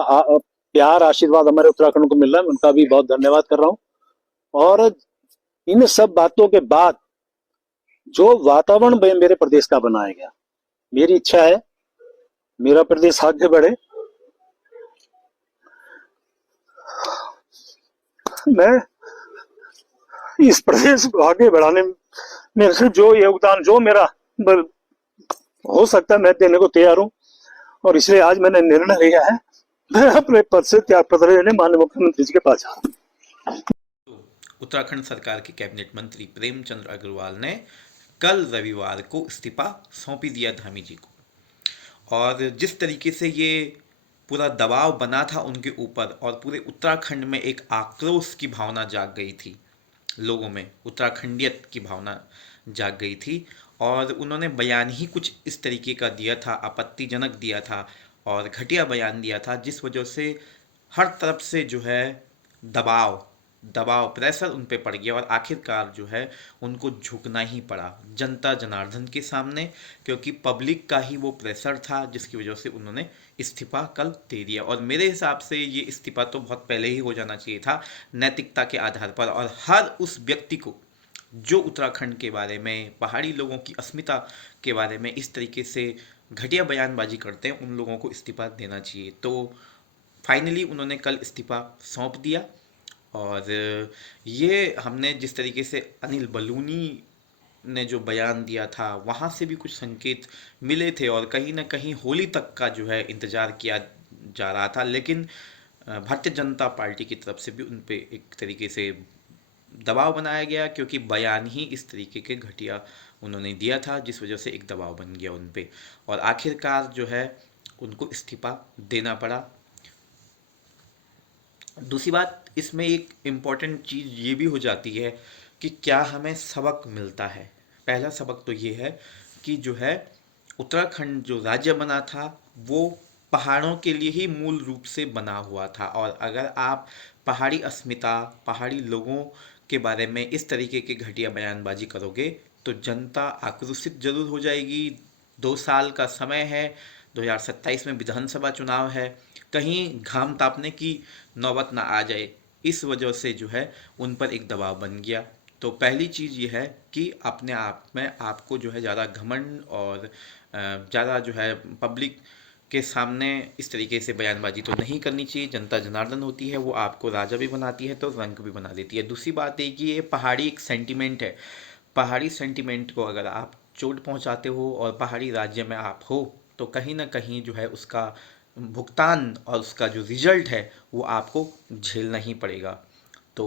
प्यार आशीर्वाद हमारे उत्तराखंड को मिल रहा है, उनका भी बहुत धन्यवाद कर रहा हूँ। और इन सब बातों के बाद जो वातावरण मेरे प्रदेश का बनाया गया, मेरी इच्छा है मेरा प्रदेश आगे बढ़े। मैं इस प्रदेश को आगे बढ़ाने में से जो योगदान जो मेरा हो सकता है मैं देने को तैयार हूँ। और इसलिए आज मैंने निर्णय लिया है, मैं अपने पद से त्याग पत्र लेने माननीय मुख्यमंत्री जी के पास जा रहा हूँ। उत्तराखंड सरकार के कैबिनेट मंत्री प्रेमचंद्र अग्रवाल ने कल रविवार को इस्तीफा सौंपी दिया धामी जी को। और जिस तरीके से ये पूरा दबाव बना था उनके ऊपर और पूरे उत्तराखंड में एक आक्रोश की भावना जाग गई थी, लोगों में उत्तराखंडियत की भावना जाग गई थी। और उन्होंने बयान ही कुछ इस तरीके का दिया था, आपत्तिजनक दिया था और घटिया बयान दिया था, जिस वजह से हर तरफ से जो है दबाव दबाव प्रेशर उन पे पड़ गया और आखिरकार जो है उनको झुकना ही पड़ा जनता जनार्दन के सामने, क्योंकि पब्लिक का ही वो प्रेशर था जिसकी वजह से उन्होंने इस्तीफा कल दे दिया। और मेरे हिसाब से ये इस्तीफा तो बहुत पहले ही हो जाना चाहिए था, नैतिकता के आधार पर। और हर उस व्यक्ति को जो उत्तराखंड के बारे में, पहाड़ी लोगों की अस्मिता के बारे में इस तरीके से घटिया बयानबाजी करते हैं, उन लोगों को इस्तीफा देना चाहिए। तो फाइनली उन्होंने कल इस्तीफा सौंप दिया। और ये हमने जिस तरीके से अनिल बलूनी ने जो बयान दिया था वहाँ से भी कुछ संकेत मिले थे और कहीं ना कहीं होली तक का जो है इंतज़ार किया जा रहा था। लेकिन भारतीय जनता पार्टी की तरफ से भी उन पे एक तरीके से दबाव बनाया गया, क्योंकि बयान ही इस तरीके के घटिया उन्होंने दिया था, जिस वजह से एक दबाव बन गया उन पे और आखिरकार जो है उनको इस्तीफा देना पड़ा। दूसरी बात इसमें एक इम्पॉर्टेंट चीज़ ये भी हो जाती है कि क्या हमें सबक मिलता है। पहला सबक तो ये है कि जो है उत्तराखंड जो राज्य बना था वो पहाड़ों के लिए ही मूल रूप से बना हुआ था। और अगर आप पहाड़ी अस्मिता, पहाड़ी लोगों के बारे में इस तरीके के घटिया बयानबाजी करोगे तो जनता आक्रोशित जरूर हो जाएगी। 2 साल का समय है, 2027 में विधानसभा चुनाव है, कहीं घाम तापने की नौबत ना आ जाए, इस वजह से जो है उन पर एक दबाव बन गया। तो पहली चीज़ ये है कि अपने आप में आपको जो है ज़्यादा घमंड और ज़्यादा जो है पब्लिक के सामने इस तरीके से बयानबाजी तो नहीं करनी चाहिए। जनता जनार्दन होती है, वो आपको राजा भी बनाती है तो रंक भी बना देती है। दूसरी बात है कि ये पहाड़ी एक सेंटिमेंट है, पहाड़ी सेंटिमेंट को अगर आप चोट पहुंचाते हो और पहाड़ी राज्य में आप हो तो कहीं ना कहीं जो है उसका भुगतान और उसका जो रिजल्ट है वो आपको झेलना ही पड़ेगा। तो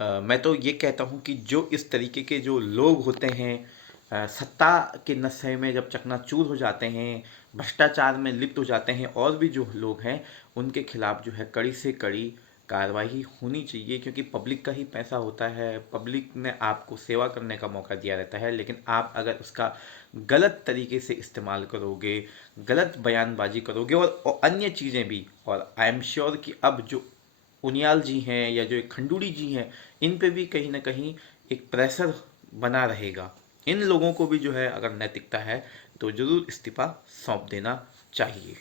मैं तो ये कहता हूँ कि जो इस तरीके के जो लोग होते हैं, सत्ता के नशे में जब चकनाचूर हो जाते हैं, भ्रष्टाचार में लिप्त हो जाते हैं, और भी जो लोग हैं उनके खिलाफ जो है कड़ी से कड़ी कार्रवाई होनी चाहिए। क्योंकि पब्लिक का ही पैसा होता है, पब्लिक ने आपको सेवा करने का मौका दिया रहता है, लेकिन आप अगर उसका गलत तरीके से इस्तेमाल करोगे, गलत बयानबाजी करोगे और अन्य चीज़ें भी, और आई एम श्योर कि अब जो उनियाल जी हैं या जो एक खंडूड़ी जी हैं इन पे भी कहीं ना कहीं एक प्रेशर बना रहेगा। इन लोगों को भी जो है अगर नैतिकता है तो ज़रूर इस्तीफा सौंप देना चाहिए।